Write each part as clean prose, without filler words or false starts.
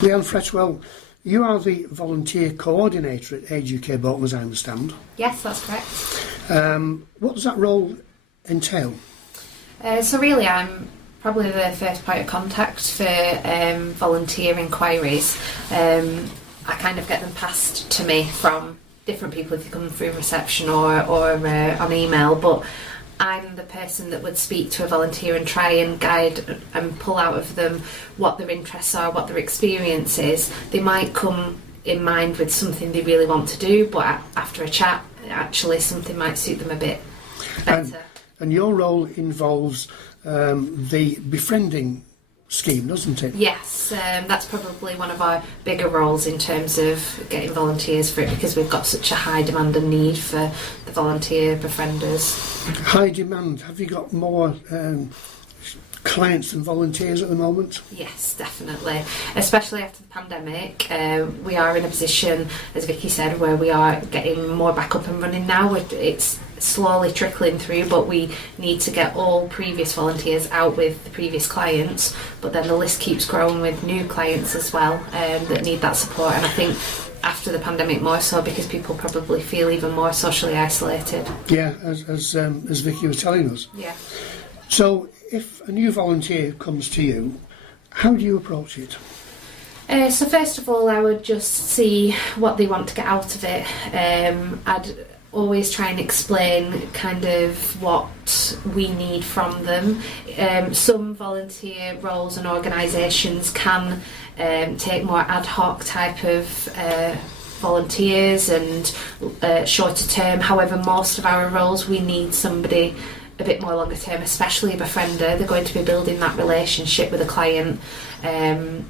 Leanne Fretwell, you are the volunteer coordinator at Age UK Bolton, as I understand. Yes, that's correct. What does that role entail? So really I'm probably the first point of contact for volunteer inquiries. I kind of get them passed to me from different people if they come through reception or on email, but I'm the person that would speak to a volunteer and try and guide and pull out of them what their interests are, what their experience is. They might come in mind with something they really want to do, but after a chat, actually something might suit them a bit better. And your role involves the befriending scheme, doesn't it? Yes, that's probably one of our bigger roles in terms of getting volunteers for it, because we've got such a high demand and need for the volunteer befrienders. High demand. Have you got more clients than volunteers at the moment? Yes, definitely. Especially after the pandemic, we are in a position, as Vicky said, where we are getting more back up and running now. It's slowly trickling through, but we need to get all previous volunteers out with the previous clients, but then the list keeps growing with new clients as well that need that support. And I think after the pandemic more so, because people probably feel even more socially isolated. Yeah, as Vicky was telling us. Yeah. So if a new volunteer comes to you, how do you approach it? So first of all, I would just see what they want to get out of it. I'd always try and explain kind of what we need from them. Some volunteer roles and organisations can take more ad hoc type of volunteers and shorter term. However, most of our roles we need somebody a bit more longer term, especially a befriender. They're going to be building that relationship with a client,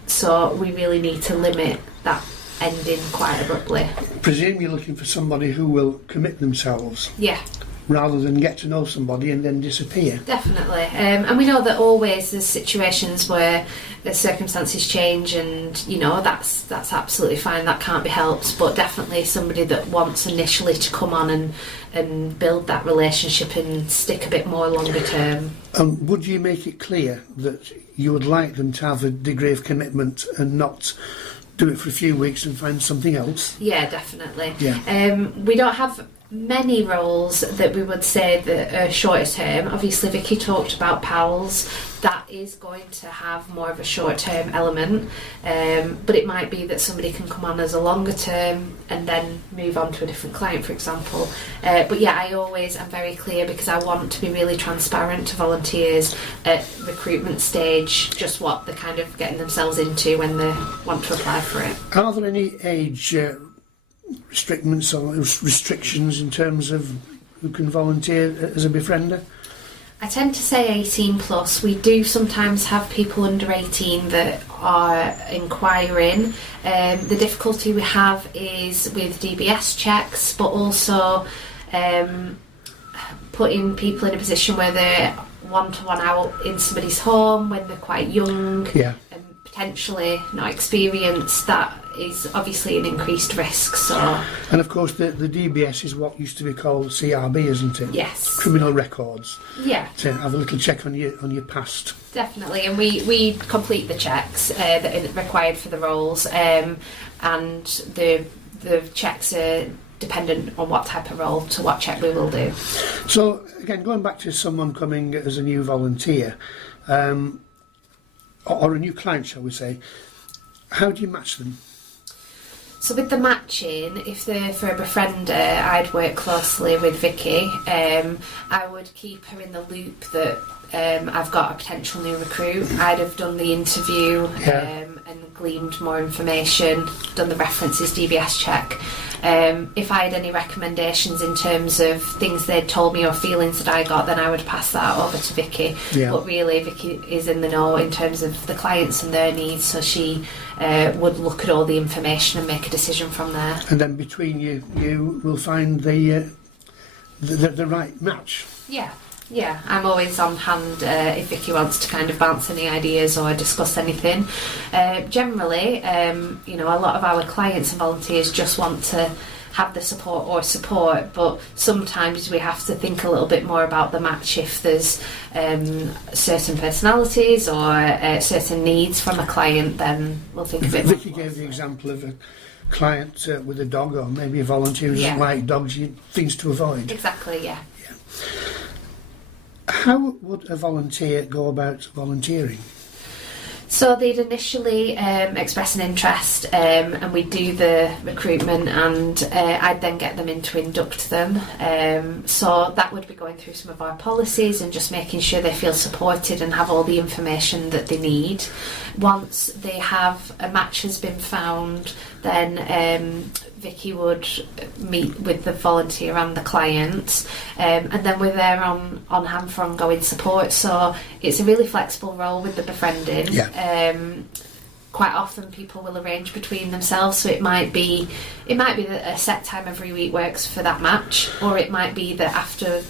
so we really need to limit that ending quite abruptly. Presume you're looking for somebody who will commit themselves. Yeah. Rather than get to know somebody and then disappear. Definitely. And we know that always there's situations where the circumstances change, and you know that's absolutely fine, that can't be helped, but definitely somebody that wants initially to come on and build that relationship and stick a bit more longer term. And would you make it clear that you would like them to have a degree of commitment and not do it for a few weeks and find something else? Yeah, definitely. Yeah. We don't have many roles that we would say that are shorter term. Obviously Vicky talked about PALS, that is going to have more of a short term element, but it might be that somebody can come on as a longer term and then move on to a different client, for example. But yeah, I always am very clear, because I want to be really transparent to volunteers at recruitment stage, just what they're kind of getting themselves into when they want to apply for it. Are there any age restrictions in terms of who can volunteer as a befriender? I tend to say 18 plus. We do sometimes have people under 18 that are inquiring. The difficulty we have is with DBS checks, but also putting people in a position where they're one-to-one out in somebody's home when they're quite young. Yeah. And potentially not experienced. That is obviously an increased risk. So. And of course the DBS is what used to be called CRB, isn't it? Yes. Criminal records. Yeah. To have a little check on your past. Definitely, and we complete the checks that are required for the roles, and the checks are dependent on what type of role to what check we will do. So again, going back to someone coming as a new volunteer, or a new client, shall we say, how do you match them? So with the matching, if they're for a befriender, I'd work closely with Vicky. I would keep her in the loop that I've got a potential new recruit. I'd have done the interview and gleaned more information, done the references, DBS check. If I had any recommendations in terms of things they'd told me or feelings that I got, then I would pass that over to Vicky. Yeah. But really, Vicky is in the know in terms of the clients and their needs, so she would look at all the information and make a decision from there. And then between you will find the right match. Yeah, I'm always on hand if Vicky wants to kind of bounce any ideas or discuss anything. Generally, a lot of our clients and volunteers just want to have the support, but sometimes we have to think a little bit more about the match if there's certain personalities or certain needs from a client, then we'll think of it. Vicky gave the example of a client with a dog, or maybe a volunteer who doesn't like dogs, things to avoid. Exactly, yeah. How would a volunteer go about volunteering? So they'd initially express an interest, and we'd do the recruitment, and I'd then get them in to induct them. So that would be going through some of our policies and just making sure they feel supported and have all the information that they need. Once they have a match has been found, then Vicky would meet with the volunteer and the client, and then we're there on hand for ongoing support. So it's a really flexible role with the befriending. Quite often people will arrange between themselves, so it might be that a set time every week works for that match, or it might be that after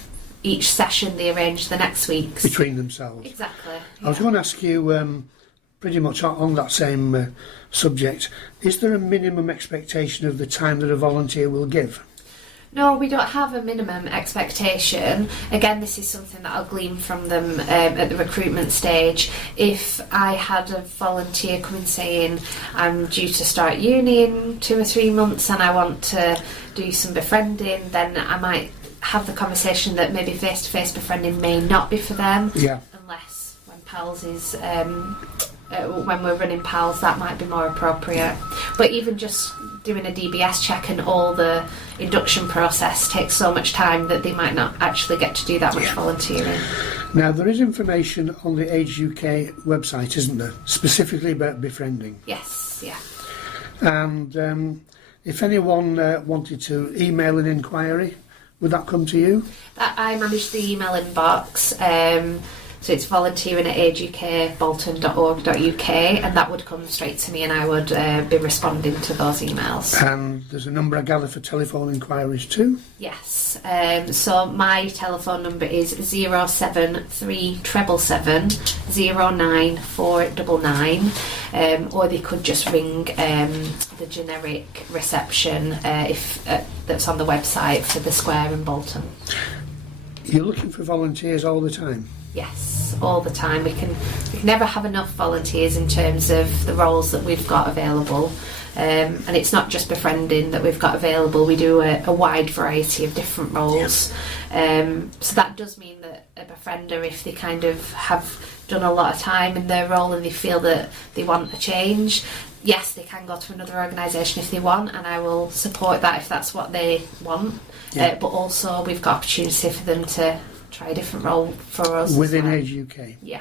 each session they arrange the next week's between themselves. Exactly. I was going to ask you pretty much on that same subject, is there a minimum expectation of the time that a volunteer will give? No, we don't have a minimum expectation. Again, this is something that I'll glean from them at the recruitment stage. If I had a volunteer come in saying, I'm due to start uni in 2 or 3 months and I want to do some befriending, then I might have the conversation that maybe face-to-face befriending may not be for them. Unless when PALS is... when we're running PALS, that might be more appropriate. But even just doing a DBS check and all the induction process takes so much time that they might not actually get to do that much volunteering. Now, there is information on the Age UK website, isn't there, specifically about befriending? Yes, yeah. And if anyone wanted to email an inquiry, would that come to you? I manage the email inbox. So it's volunteering at ageukbolton.org.uk, and that would come straight to me, and I would be responding to those emails. And there's a number I gather for telephone inquiries too? Yes. So my telephone number is 07377 09499, or they could just ring the generic reception that's on the website for the square in Bolton. You're looking for volunteers all the time? Yes, all the time. We can never have enough volunteers in terms of the roles that we've got available, and it's not just befriending that we've got available. We do a wide variety of different roles. So that does mean that a befriender, if they kind of have done a lot of time in their role and they feel that they want a change, yes, they can go to another organisation if they want, and I will support that if that's what they want. But also we've got opportunity for them to try a different role for us within Age UK. Yeah.